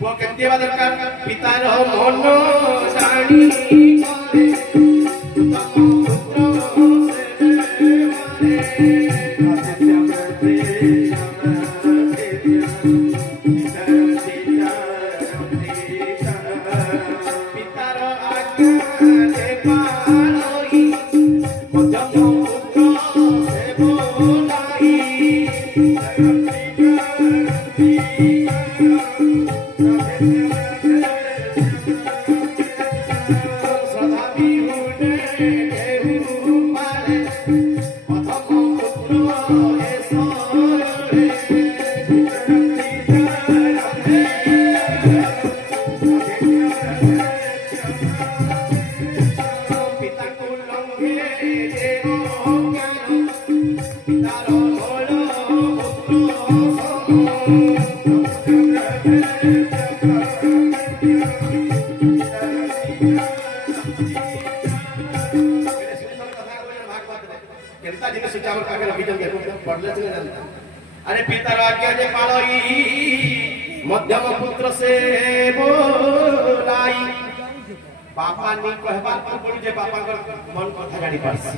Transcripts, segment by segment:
पुआ केमती हेबा दरकार पितार मन जानी करे अरे पिता आज्ञा जे पाळई मध्यम पुत्र से बोलाई पापा नी कहबा पड़ी जे पापा कर मन कथा जानी पारसी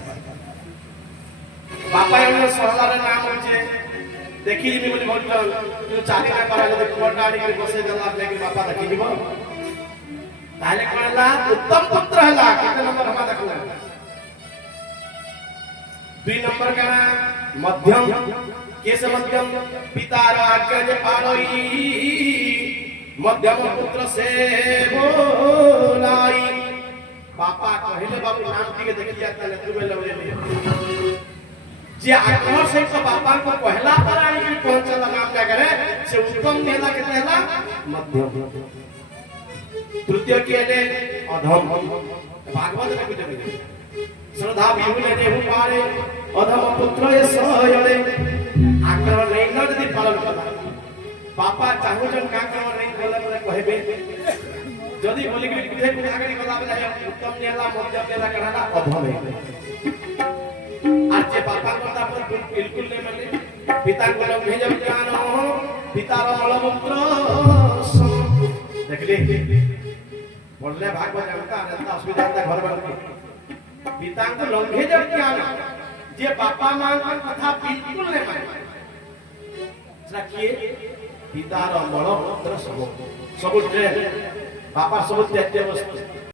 पापा एने सहला रे नाम होचे देखि जिमी बोली बोलल तू चाली ना पारा जे कोटा आडी के बसे गला लेकिन पापा देखि जीवो ताले कोनला उत्तम पुत्र हला कितना नंबर हमा देखला 2 नंबर का मध्यम केस मध्यम पिता आज्ञा जे पाळई मध्यम पुत्र से बोलाई पापा कहले बाबू नाम के देखि जाता ले तू लवले जे आत्मा से तो पापा को पहला पराणी की पहुंचला नाम क्या करे से उत्तम नेला के पहला मध्यम तृतीय के ने अधम भागवत में कुछ नहीं श्रद्धा विहुने देहु पारे अधम पुत्र ये सहयले आक्रमण नहीं न यदि पालन कला पापा चाहू जन का आक्रमण नहीं बोले बोले कहबे जदी बोली कि विधे को आगे कला बोले उत्तम नेला मध्यम नेला कहला अधम है आज जे पापा करता पर बिल्कुल नहीं माने पिता को लोग भेजब जानो पिता रो मलमूत्र देखले बोलले भागवत जानता अनंत असुविधा घर बन पिता को लंघे जब ज्ञान जे बापा मां का कथा बिल्कुल नहीं माने किए पितार मलमूत्र सब ट्रेन बापा सब त्याज्य वस्तु